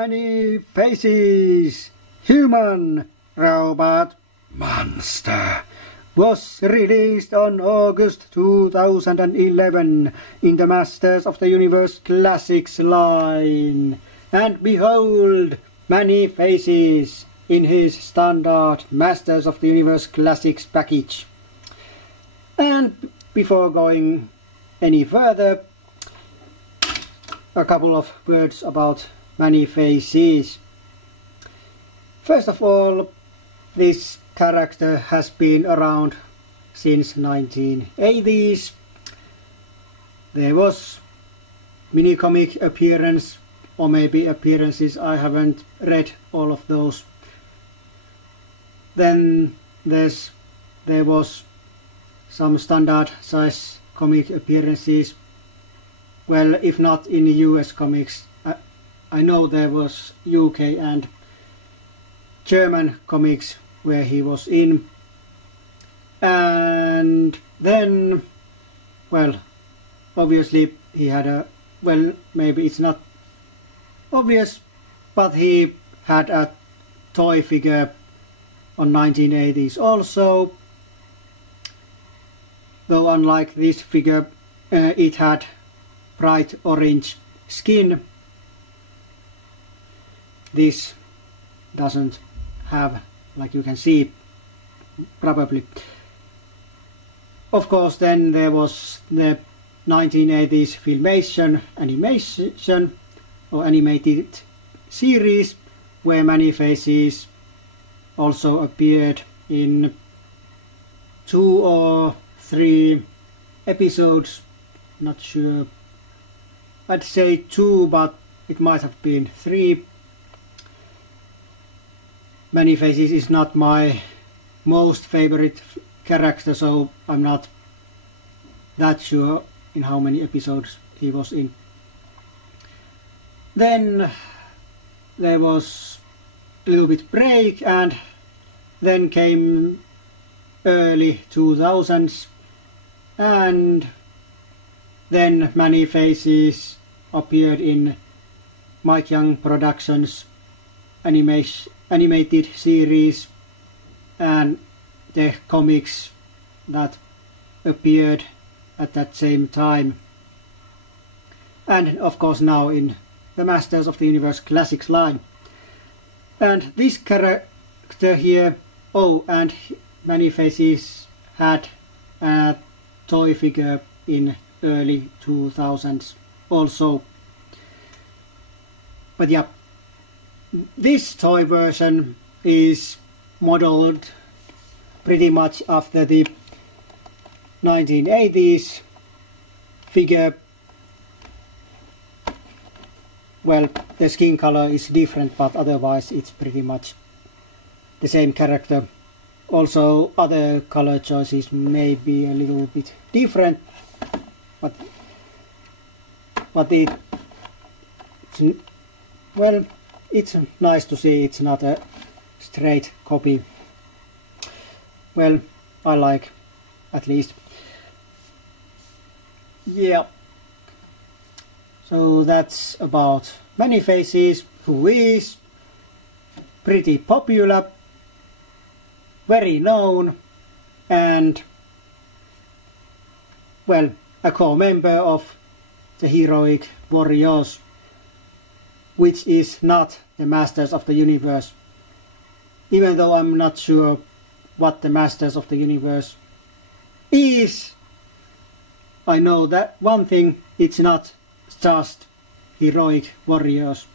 Many Faces, Human Robot Monster was released on August 2011 in the Masters of the Universe Classics line. And behold, Many Faces in his standard Masters of the Universe Classics package. And before going any further, a couple of words about Many Faces. First of all, this character has been around since 1980s. There was mini-comic appearance, or maybe appearances, I haven't read all of those. Then there was some standard size comic appearances. Well, if not in US comics, I know there was UK and German comics where he was in. And then, well, obviously he had a, well, maybe it's not obvious, but he had a toy figure on 1980s also. Though unlike this figure, it had bright orange skin. This doesn't have, like you can see, probably. Of course, then there was the 1980s Filmation animation or animated series where Many Faces also appeared in 2 or 3 episodes, not sure. I'd say 2, but it might have been 3. Many Faces is not my most favorite character, so I'm not that sure in how many episodes he was in. Then there was a little bit break, and then came early 2000s, and then Many Faces appeared in Mike Young Productions animated series and the comics that appeared at that same time, and of course now in the Masters of the Universe Classics line. And this character here, oh, and Many Faces had a toy figure in early 2000s also. But yeah, this toy version is modeled pretty much after the 1980s figure. Well, the skin color is different, but otherwise it's pretty much the same character. Also, other color choices may be a little bit different, but well, it's nice to see it's not a straight copy. Well, I like, at least. Yeah. So that's about Many Faces, who is pretty popular, very known, and, well, a core member of the Heroic Warriors, which is not the Masters of the Universe. Even though I'm not sure what the Masters of the Universe is, I know that one thing, it's not just Heroic Warriors.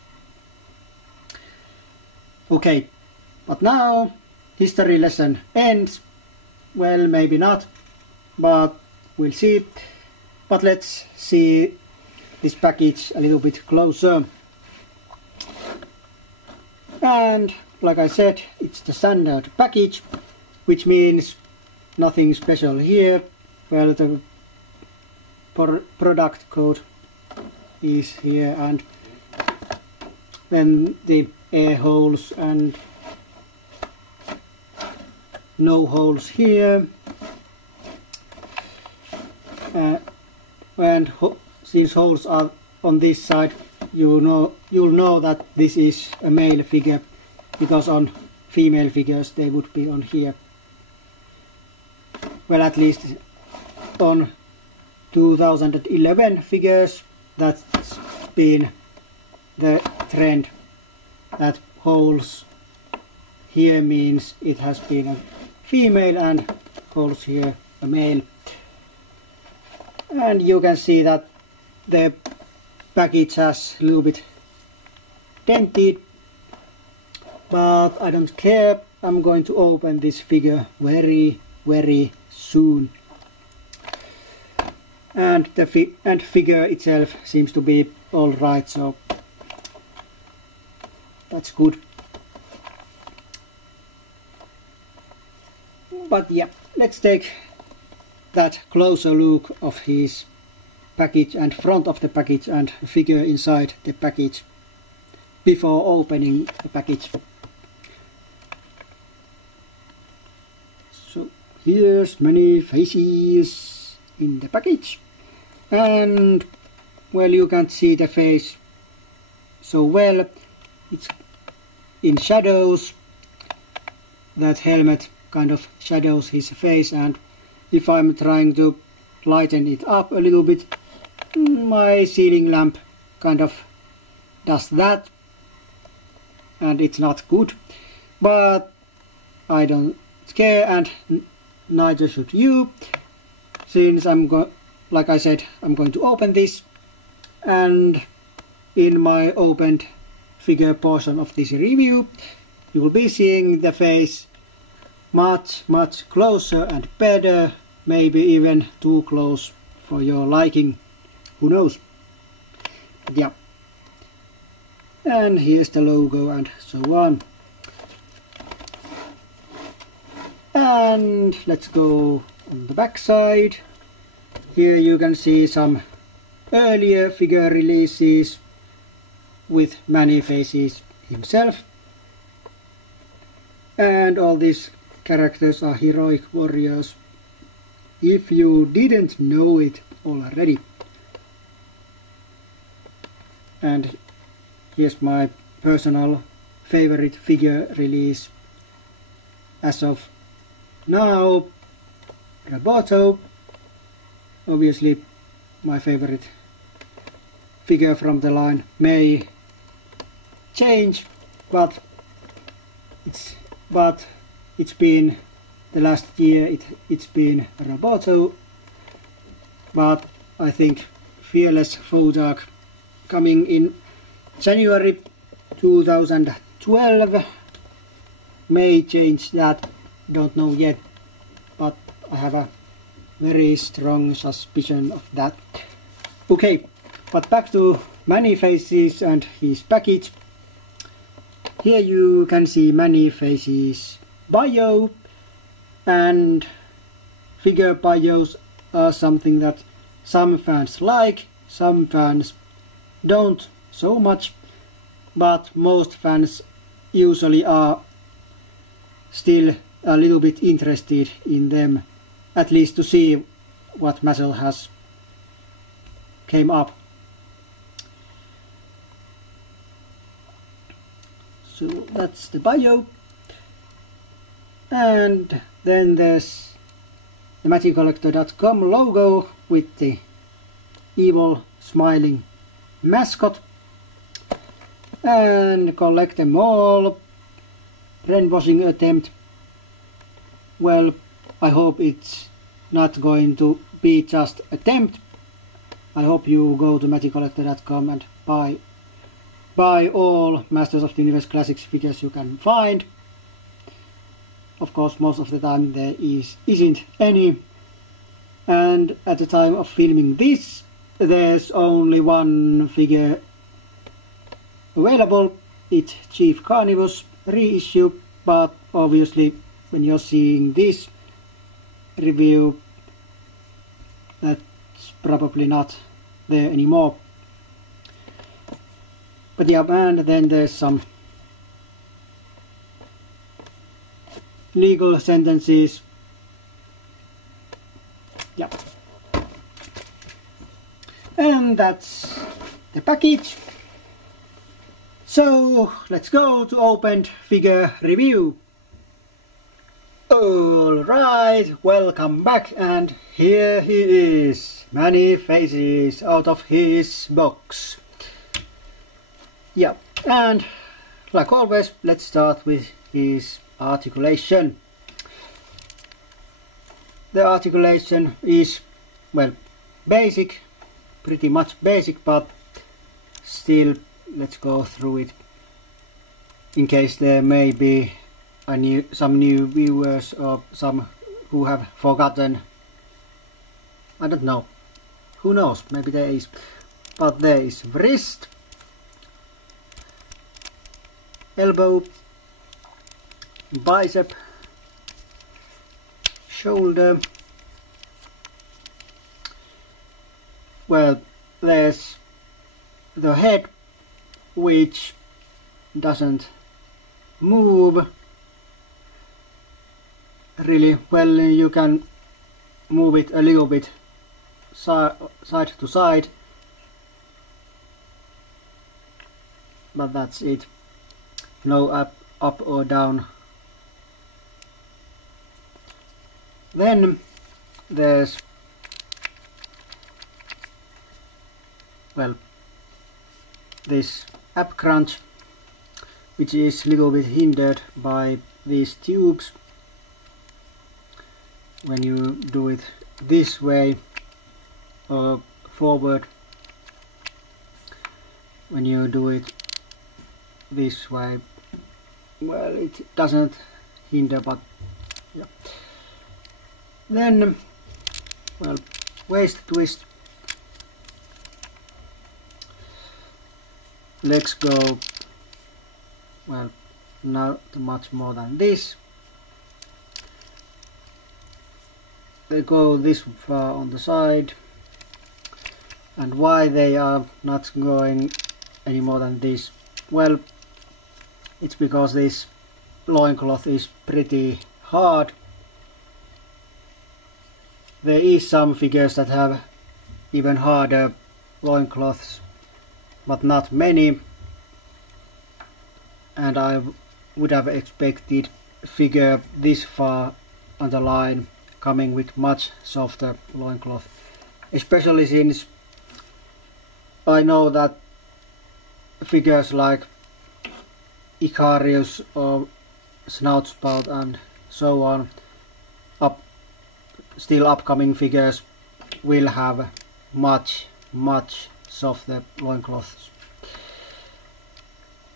Okay, but now history lesson ends. Well, maybe not, but we'll see. But let's see this package a little bit closer. And like I said, it's the standard package, which means nothing special here. Well, the product code is here, and then the air holes and no holes here. And since holes are on this side, you'll know that this is a male figure, because on female figures they would be on here. Well, at least on 2011 figures, that's been the trend, that holes here means it has been a female and holes here a male. And you can see that the package has a little bit dented, but I don't care. I'm going to open this figure very soon. And the figure itself seems to be alright, so that's good. But yeah, let's take that closer look of his package and front of the package and figure inside the package before opening the package. So here's many faces in the package, and well, you can't see the face so well, it's in shadows. That helmet kind of shadows his face, and if I'm trying to lighten it up a little bit, my ceiling lamp kind of does that, and it's not good, but I don't care, and neither should you, since like I said, I'm going to open this, and in my opened figure portion of this review you will be seeing the face much closer and better, maybe even too close for your liking, who knows. But yeah, and here's the logo and so on. And let's go on the back side. Here you can see some earlier figure releases with Man-E-Faces himself, and all these characters are heroic warriors, if you didn't know it already. And here's my personal favorite figure release as of now, Roboto. Obviously my favorite figure from the line may change, but it's been the last year it's been Roboto, but I think Fearless Foedark coming in January 2012 may change that, don't know yet, but I have a very strong suspicion of that. Okay, but back to Man-E-Faces and his package. Here you can see Man-E-Faces bio, and figure bios are something that some fans like, some fans don't so much, but most fans usually are still a little bit interested in them, at least to see what Mattel has came up. So that's the bio, and then there's the MattyCollector.com logo with the evil smiling mascot, and collect them all. Brainwashing attempt. Well, I hope it's not going to be just attempt. I hope you go to MattyCollector.com and buy all Masters of the Universe Classics figures you can find. Of course, most of the time there isn't any, and at the time of filming this there's only one figure available. It's Chief Carnivus reissue, but obviously when you're seeing this review that's probably not there anymore. But yeah, and then there's some legal sentences. Yeah. And that's the package. So let's go to opened figure review. Alright, welcome back, and here he is, many faces out of his box. Yeah, and like always, let's start with his articulation. The articulation is, well, basic, pretty much basic, but still let's go through it in case there may be some new viewers or some who have forgotten. I don't know, who knows, maybe there is. But there is wrist, elbow, bicep, shoulder. Well, there's the head, which doesn't move really well. You can move it a little bit side to side, but that's it. No up or down. Then there's, well, this ab crunch, which is a little bit hindered by these tubes. When you do it this way or forward, when you do it this way, well, it doesn't hinder, but yeah. Then, well, waist twist, legs go, well, not much more than this. They go this far on the side, and why they are not going any more than this? Well, it's because this loincloth is pretty hard. There is some figures that have even harder loincloths, but not many, and I would have expected a figure this far on the line coming with much softer loincloth, especially since I know that figures like Icarius or Snoutspout and so on, still upcoming figures will have much softer loincloths.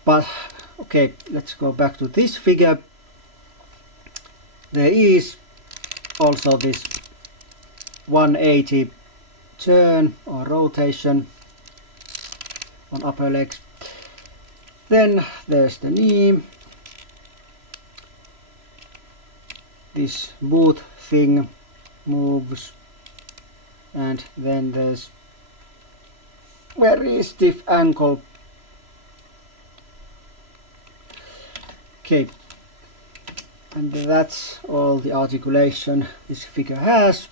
But okay, let's go back to this figure. There is also this 180 turn or rotation on upper legs. Then there's the knee, this boot thing moves, and then there's very stiff ankle. Okay, and that's all the articulation this figure has.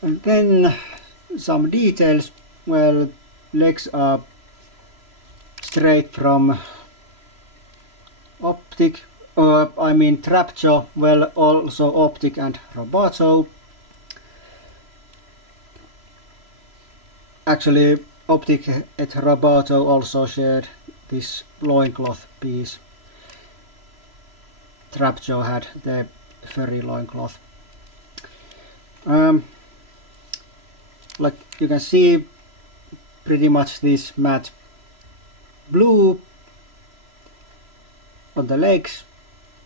And then some details. Well, legs are straight from Optic, or I mean Trapjaw, well, also Optic and Roboto. Actually, Optic and Roboto also shared this loincloth piece. Trapjaw had the furry loincloth. Like you can see, pretty much this matte blue on the legs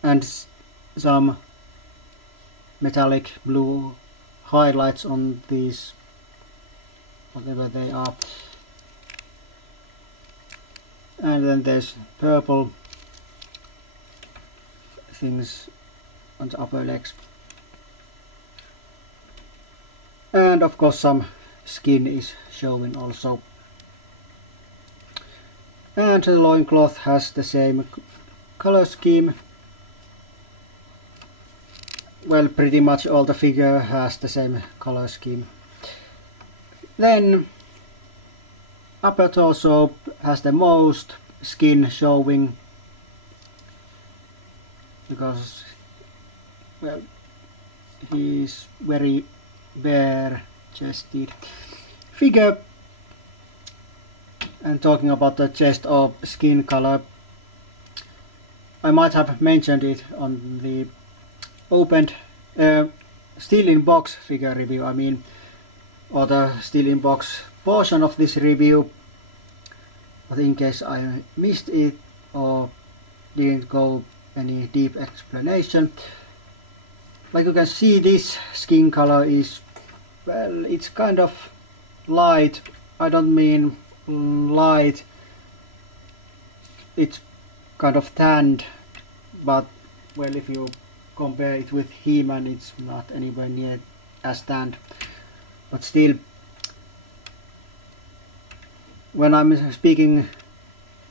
and some metallic blue highlights on these, whatever they are. And then there's purple things on the upper legs. And of course some skin is showing also. And the loincloth has the same color scheme. Well, pretty much all the figure has the same color scheme. Then upper torso has the most skin showing, because well, he's very bare-chested figure. And talking about the chest or skin color, I might have mentioned it on the opened steel in box figure review, I mean, or the steel in box portion of this review, but in case I missed it or didn't go any deep explanation, like you can see, this skin color is, well, it's kind of light. I don't mean light, it's kind of tanned, but well, if you compare it with He-Man, it's not anywhere near as tanned. But still, when I'm speaking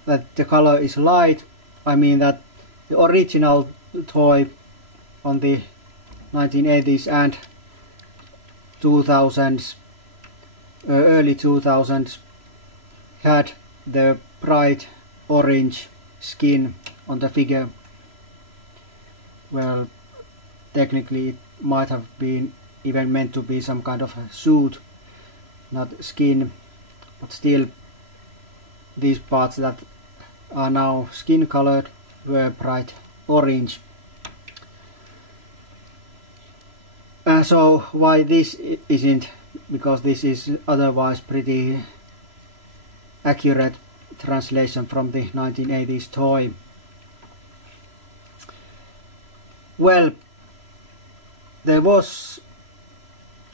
that the color is light, I mean that the original toy on the 1980s and 2000s, early 2000s, had the bright orange skin on the figure. Well, technically it might have been even meant to be some kind of a suit, not skin, but still, these parts that are now skin colored were bright orange. So why this isn't? Because this is otherwise pretty accurate translation from the 1980s toy. Well, there was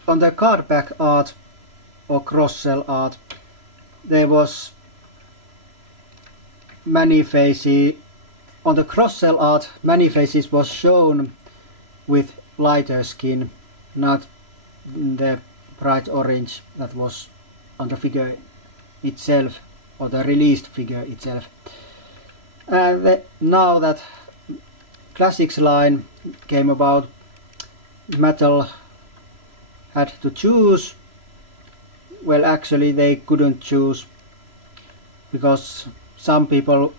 on the card back art or cross-cell art, there was many faces. On the cross-cell art, many faces was shown with lighter skin, not the bright orange that was on the figure itself, or the released figure itself. And now that Classics line came about, Mattel had to choose. Well, actually they couldn't choose, because some people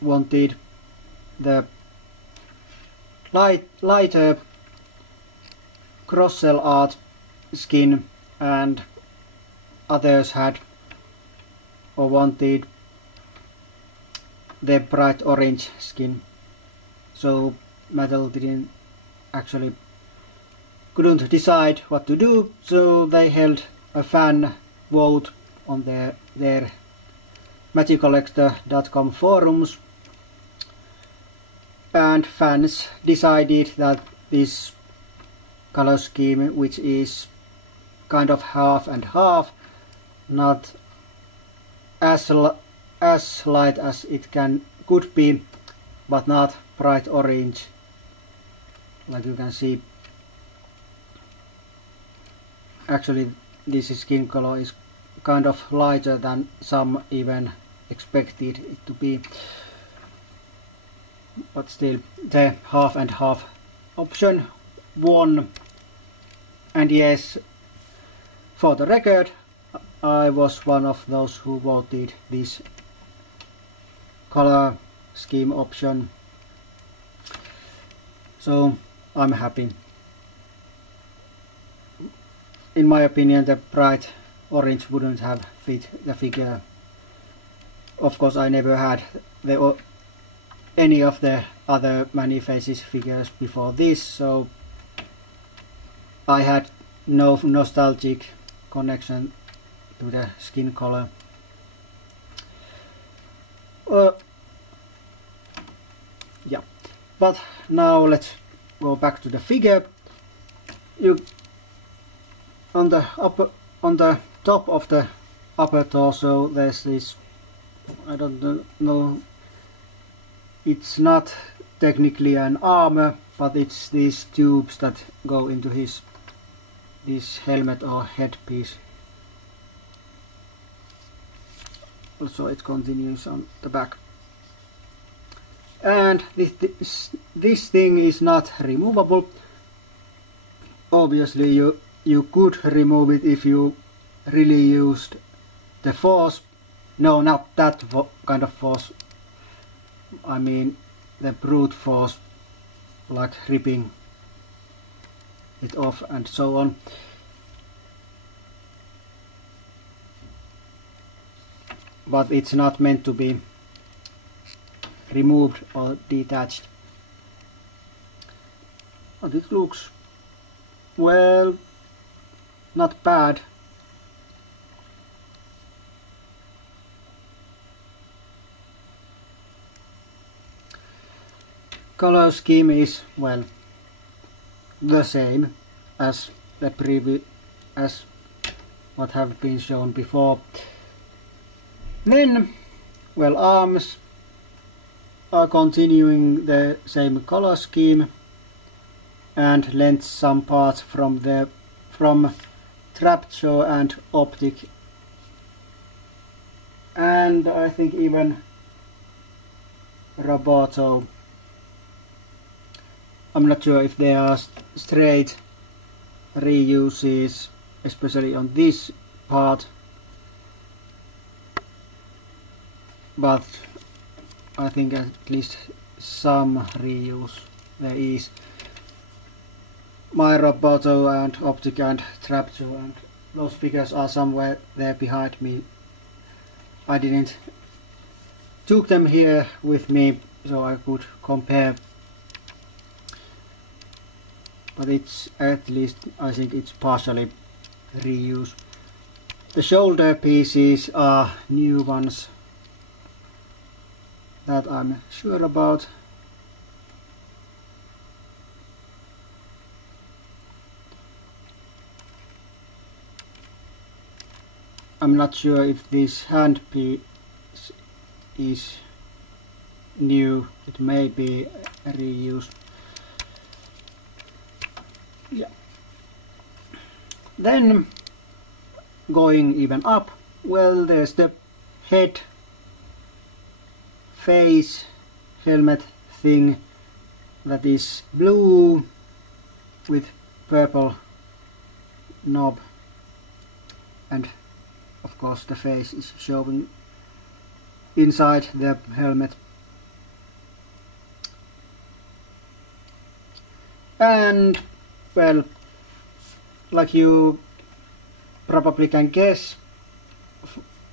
wanted the lighter cross-cell art skin, and others had or wanted the bright orange skin. So Mattel couldn't decide what to do, so they held a fan vote on their MagicCollector.com forums, and fans decided that this color scheme, which is kind of half and half, not as light as it could be, but not bright orange, like you can see. Actually, this skin color is kind of lighter than some even expected it to be, but still, the half and half option won. And yes, for the record, I was one of those who voted this color scheme option, so I'm happy. In my opinion, the bright orange wouldn't have fit the figure. Of course, I never had any of the other Many Faces figures before this, so I had no nostalgic connection to the skin color. Yeah, but now let's go back to the figure. On the top of the upper torso, there's this, I don't know, it's not technically an armor, but it's these tubes that go into this helmet or headpiece. Also, it continues on the back. And this thing is not removable. Obviously, you could remove it if you really used the force, No, not that kind of force. I mean the brute force, like ripping it off and so on. But it's not meant to be removed or detached. But it looks, well, not bad. Color scheme is, well, the same as the previous, as what have been shown before. Then, well, arms are continuing the same color scheme, and lent some parts from Trapjaw and Optic, and I think even Roboto. I'm not sure if they are straight reuses, especially on this part, but I think at least some reuse there is. My Roboto and Optic and Trapjaw, and those figures are somewhere there behind me. I didn't took them here with me so I could compare, but it's at least, I think it's partially reuse. The shoulder pieces are new ones, that I'm sure about. I'm not sure if this handpiece is new, it may be a reuse. Yeah. Then going even up, well, there's the head, face, helmet thing that is blue with purple knob, and of course the face is showing inside the helmet. And well, like you probably can guess,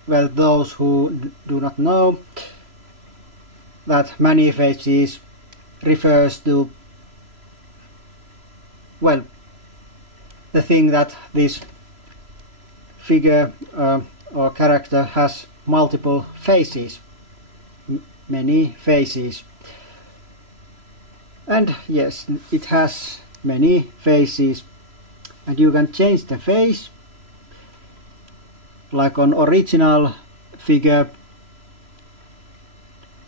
well, those who do not know, that many faces refers to, well, the thing that this figure or character has multiple faces, many faces. And yes, it has many faces, and you can change the face, like on original figure.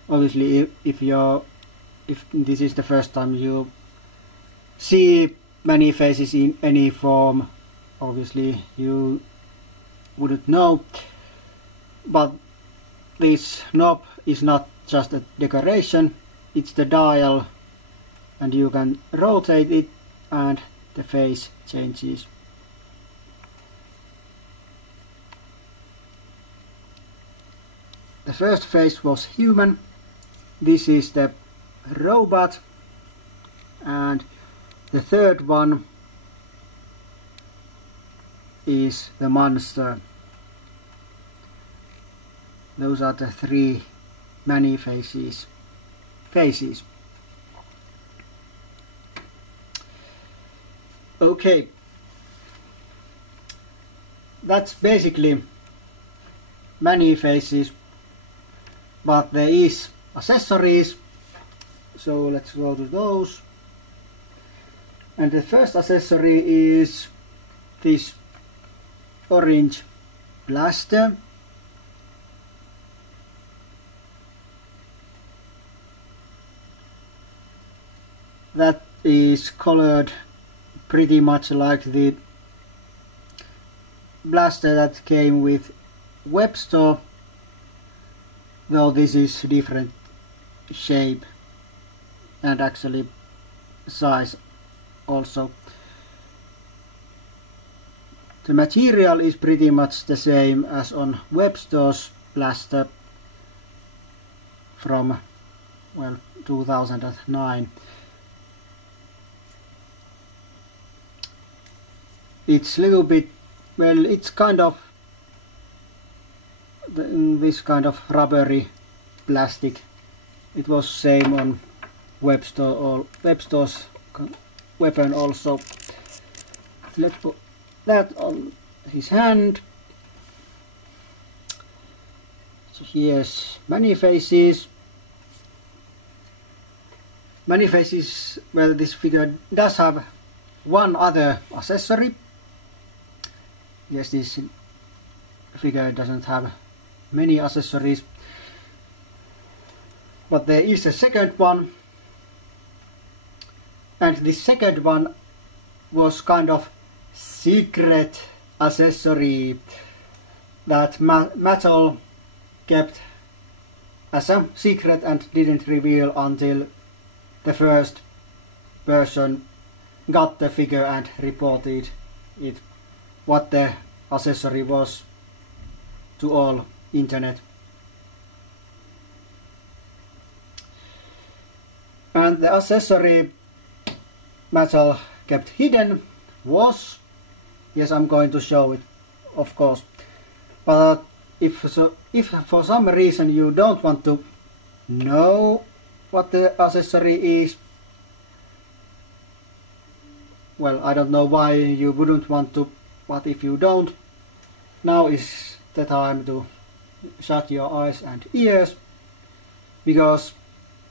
Obviously, if this is the first time you see many faces in any form, obviously you wouldn't know, but this knob is not just a decoration, it's the dial, and you can rotate it and the face changes. The first face was human, this is the robot, and the third one is the monster. Those are the three many faces. Okay, that's basically many faces, but there is accessories, so let's go to those. And the first accessory is this orange blaster. That is colored pretty much like the blaster that came with Webstore, though this is different shape and actually size also. The material is pretty much the same as on Webstore's blaster from, well, 2009. It's a little bit, well, it's kind of this kind of rubbery plastic. It was same on Webstore's weapon also. Let's put that on his hand. So here's many faces. Many faces, well, this figure does have one other accessory. Yes, this figure doesn't have many accessories, but there is a second one, and this second one was kind of secret accessory that Mattel kept as a secret and didn't reveal until the first person got the figure and reported it, what the accessory was, to all internet. And the accessory Mattel kept hidden was, yes, I'm going to show it, of course, but if for some reason you don't want to know what the accessory is, well, I don't know why you wouldn't want to, but if you don't, now is the time to shut your eyes and ears, because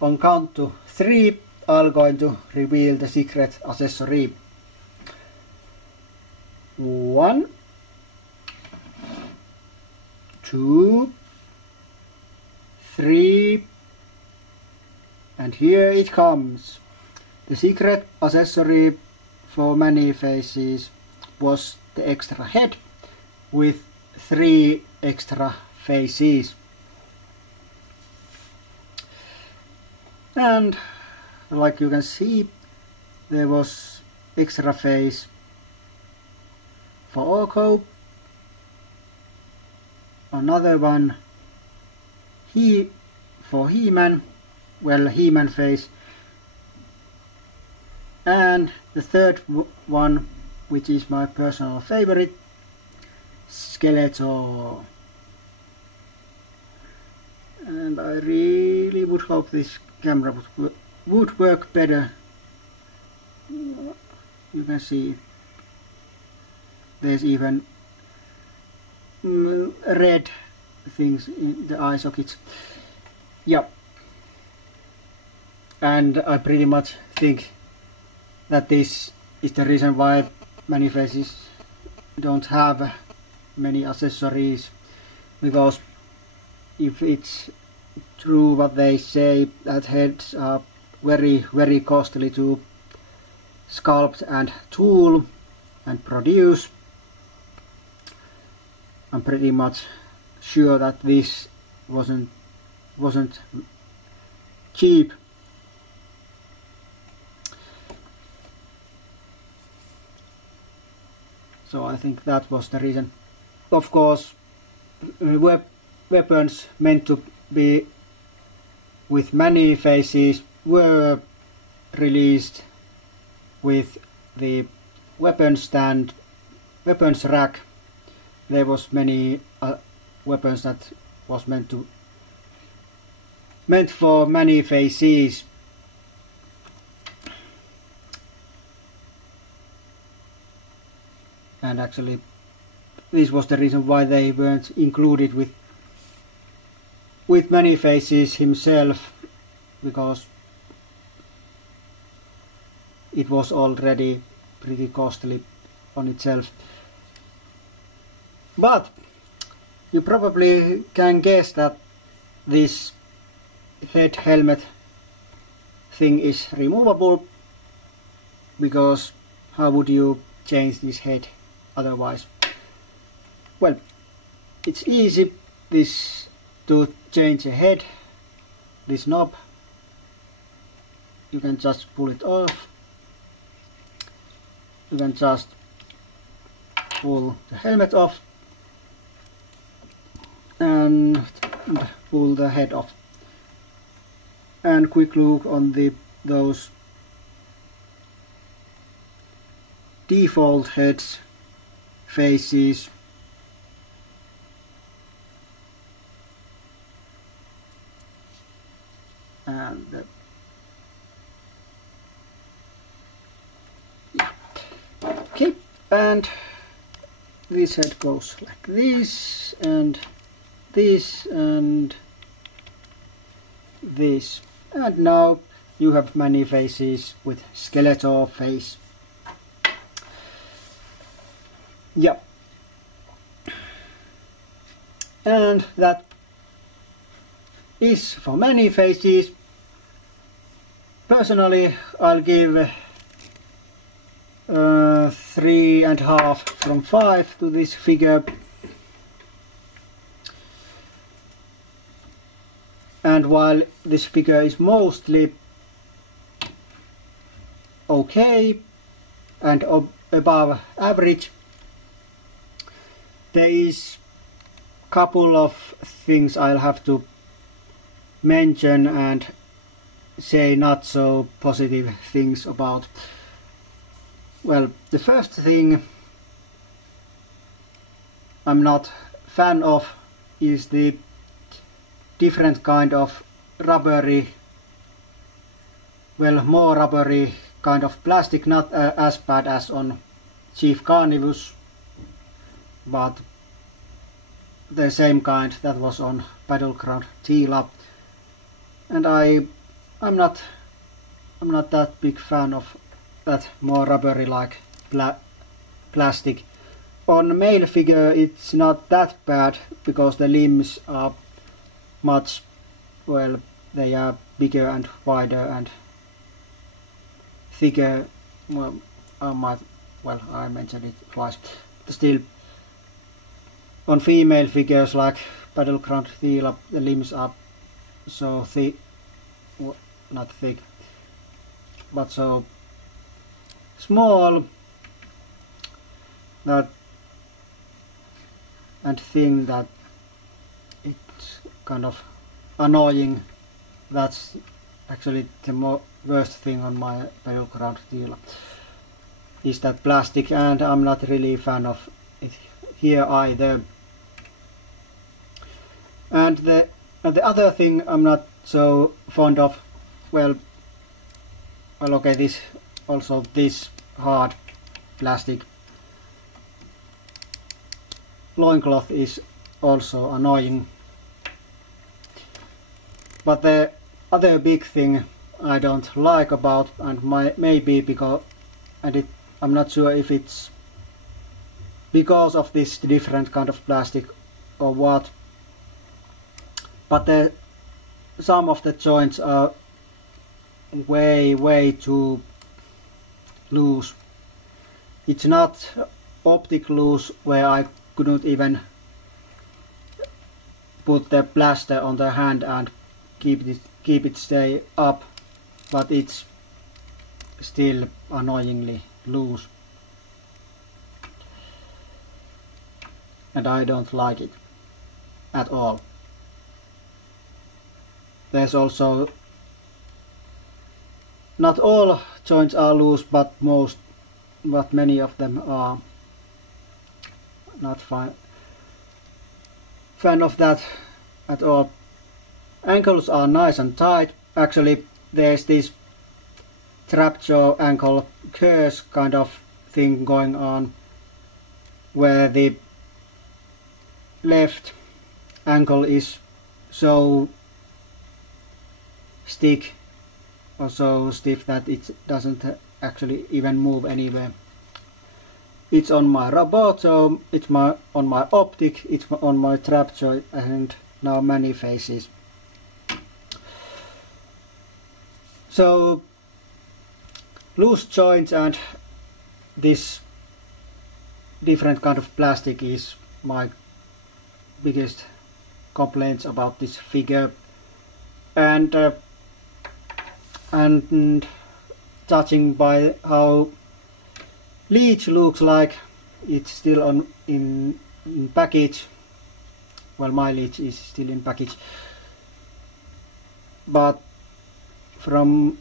on count to 3 I'm going to reveal the secret accessory. 1, 2, 3, and here it comes. The secret accessory for many faces was the extra head with 3 extra faces. And like you can see, there was extra face for Orko, another one for He-Man, well, He-Man face, and the third one, which is my personal favorite, Skeletor. And I really would hope this camera would work better. You can see there's even red things in the eye sockets. Yeah, and I pretty much think that this is the reason why many faces don't have many accessories, because if it's true what they say, that heads are very costly to sculpt and tool and produce, I'm pretty much sure that this wasn't cheap. So I think that was the reason. Of course, weapons meant to be with many faces were released with the weapon stand, weapons rack. There was many weapons that was meant for many faces. And actually this was the reason why they weren't included with many faces himself, because it was already pretty costly on itself. But you probably can guess that this head helmet thing is removable, because how would you change this head otherwise? Well, it's easy to change a head. This knob, you can just pull it off. You can just pull the helmet off, and pull the head off. And quick look on those default heads faces. And okay, and this head goes like this, and this, and this. And now you have many faces with Skeletor face. Yeah. And that is for many faces. Personally, I'll give 3.5 from 5 to this figure. And while this figure is mostly okay and above average, there is a couple of things I'll have to mention and say not so positive things about. Well, the first thing I'm not fan of is the different kind of rubbery, well, more rubbery kind of plastic, not as bad as on Chief Carnivus, but the same kind that was on Battleground Teela. And I'm not that big fan of that more rubbery like plastic. On male figure it's not that bad because the limbs are much, well, they are bigger and wider and thicker. Well, I mentioned it twice. But still, on female figures like Battleground Teela, the limbs are so thick, well, not thick, but so small that and thin that it's kind of annoying. That's actually the worst thing on my Battleground Teela, is that plastic, and I'm not really a fan of it here either. And the other thing I'm not so fond of, well okay, this hard plastic loincloth is also annoying. But the other big thing I don't like about, and maybe because, I'm not sure if it's because of this different kind of plastic or what, but some of the joints are way too loose. It's not optic loose where I couldn't even put the plaster on the hand and keep it stay up, but it's still annoyingly loose, and I don't like it at all. There's also, not all joints are loose, but many of them are. Not fan of that at all. Ankles are nice and tight. Actually, there's this trapjaw ankle curse kind of thing going on, where the left ankle is so stiff or so stiff that it doesn't actually even move anywhere. It's on my Roboto, it's on my Optic, it's on my Trapjaw, and now many faces. So loose joints and this different kind of plastic is my biggest complaints about this figure. And judging by how Leech looks like, it's still in package, well, mileage is still in package, but from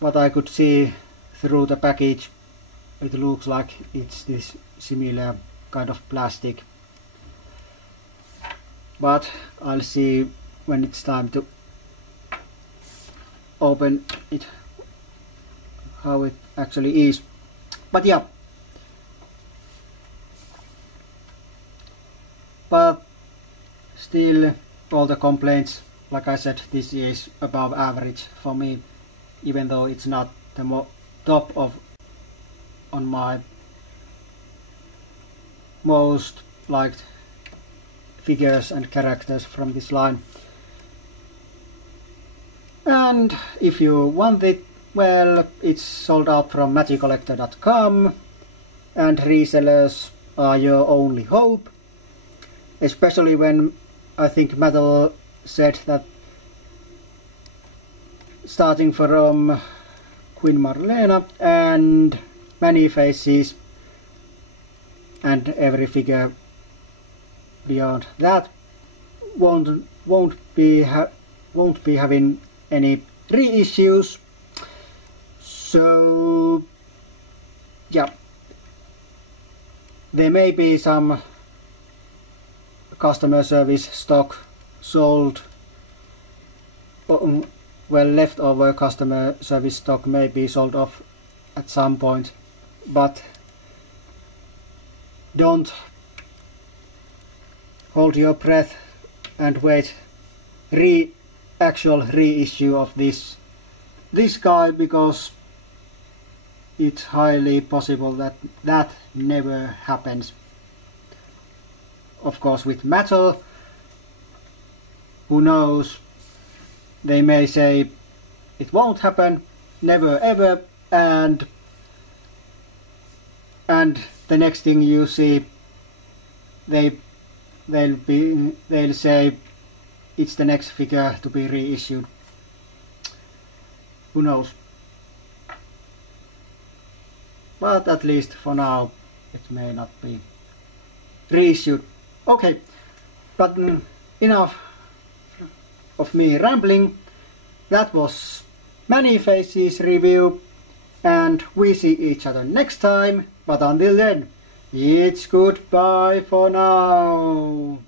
what I could see through the package, it looks like it's this similar kind of plastic, but I'll see when it's time to open it how it actually is. But yeah, but still all the complaints, like I said, this is above average for me, even though it's not the top of on my most liked figures and characters from this line. And if you want it, well, it's sold out from magiccollector.com, and resellers are your only hope, especially when I think Mattel said that starting from Queen Marlena and Man-E-Faces and every figure beyond that won't be having any reissues. So yeah, there may be some customer service stock sold, well, leftover customer service stock may be sold off at some point, but don't hold your breath and wait actual reissue of this guy, because it's highly possible that that never happens. Of course, with Mattel, who knows, they may say it won't happen, never ever, and the next thing you see, they'll say it's the next figure to be reissued. Who knows? But at least for now it may not be reissued. Okay, but enough of me rambling. That was Man-E-Faces review, and we see each other next time. But until then, it's goodbye for now.